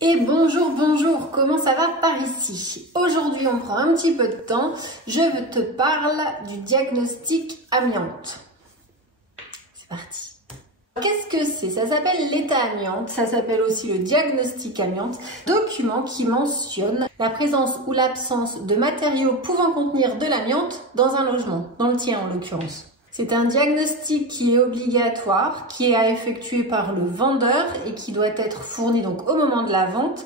Et bonjour, bonjour, comment ça va par ici? Aujourd'hui, on prend un petit peu de temps. Je te parle du diagnostic amiante. C'est parti. Qu'est-ce que c'est? Ça s'appelle l'état amiante, ça s'appelle aussi le diagnostic amiante, document qui mentionne la présence ou l'absence de matériaux pouvant contenir de l'amiante dans un logement, dans le tien en l'occurrence. C'est un diagnostic qui est obligatoire, qui est à effectuer par le vendeur et qui doit être fourni donc au moment de la vente,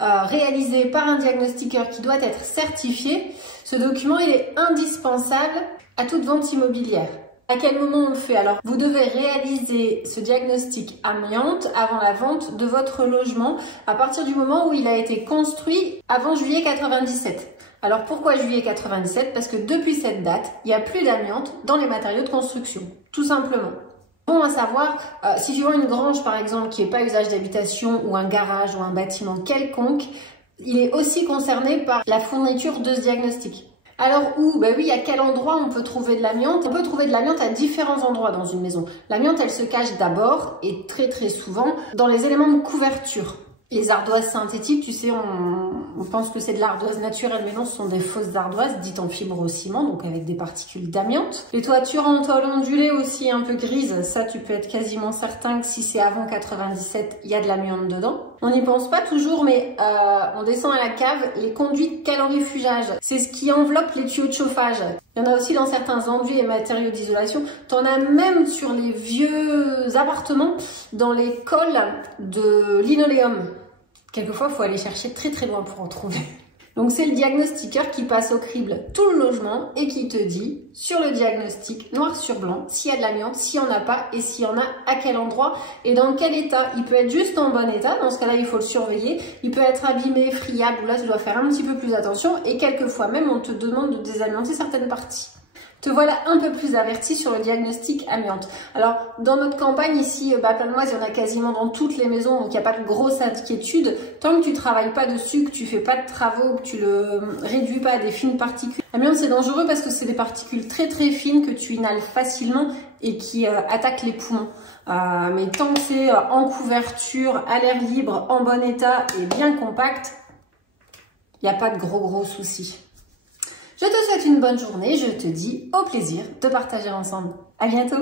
réalisé par un diagnostiqueur qui doit être certifié. Ce document, il est indispensable à toute vente immobilière. À quel moment on le fait? Alors, vous devez réaliser ce diagnostic amiante avant la vente de votre logement à partir du moment où il a été construit avant juillet 97. Alors pourquoi juillet 97? Parce que depuis cette date, il n'y a plus d'amiante dans les matériaux de construction, tout simplement. Bon à savoir, si tu vends une grange par exemple qui n'est pas usage d'habitation ou un garage ou un bâtiment quelconque, il est aussi concerné par la fourniture de ce diagnostic. Alors où? Ben oui, à quel endroit on peut trouver de l'amiante? On peut trouver de l'amiante à différents endroits dans une maison. L'amiante, elle se cache d'abord et très souvent dans les éléments de couverture. Les ardoises synthétiques, tu sais, on pense que c'est de l'ardoise naturelle, mais non, ce sont des fausses ardoises, dites en fibrociment, donc avec des particules d'amiante. Les toitures en tôle ondulée aussi un peu grises, ça tu peux être quasiment certain que si c'est avant 97, il y a de l'amiante dedans. On n'y pense pas toujours, mais on descend à la cave, les conduits de calorifugage, c'est ce qui enveloppe les tuyaux de chauffage. Il y en a aussi dans certains enduits et matériaux d'isolation. T'en as même sur les vieux appartements, dans les cols de linoléum. Quelquefois, il faut aller chercher très loin pour en trouver. Donc, c'est le diagnostiqueur qui passe au crible tout le logement et qui te dit, sur le diagnostic, noir sur blanc, s'il y a de l'amiante, s'il n'y en a pas et s'il y en a, à quel endroit et dans quel état. Il peut être juste en bon état, dans ce cas-là, il faut le surveiller. Il peut être abîmé, friable, où là, tu dois faire un petit peu plus attention. Et quelquefois même, on te demande de désamianter certaines parties. Te voilà un peu plus averti sur le diagnostic amiante. Alors, dans notre campagne ici, Planoise, il y en a quasiment dans toutes les maisons, donc il n'y a pas de grosse inquiétude. Tant que tu travailles pas dessus, que tu fais pas de travaux, que tu le réduis pas à des fines particules. L'amiante, c'est dangereux parce que c'est des particules très fines que tu inhales facilement et qui attaquent les poumons. Mais tant que c'est en couverture, à l'air libre, en bon état et bien compact, il n'y a pas de gros soucis. Je te souhaite une bonne journée, je te dis au plaisir de partager ensemble. À bientôt!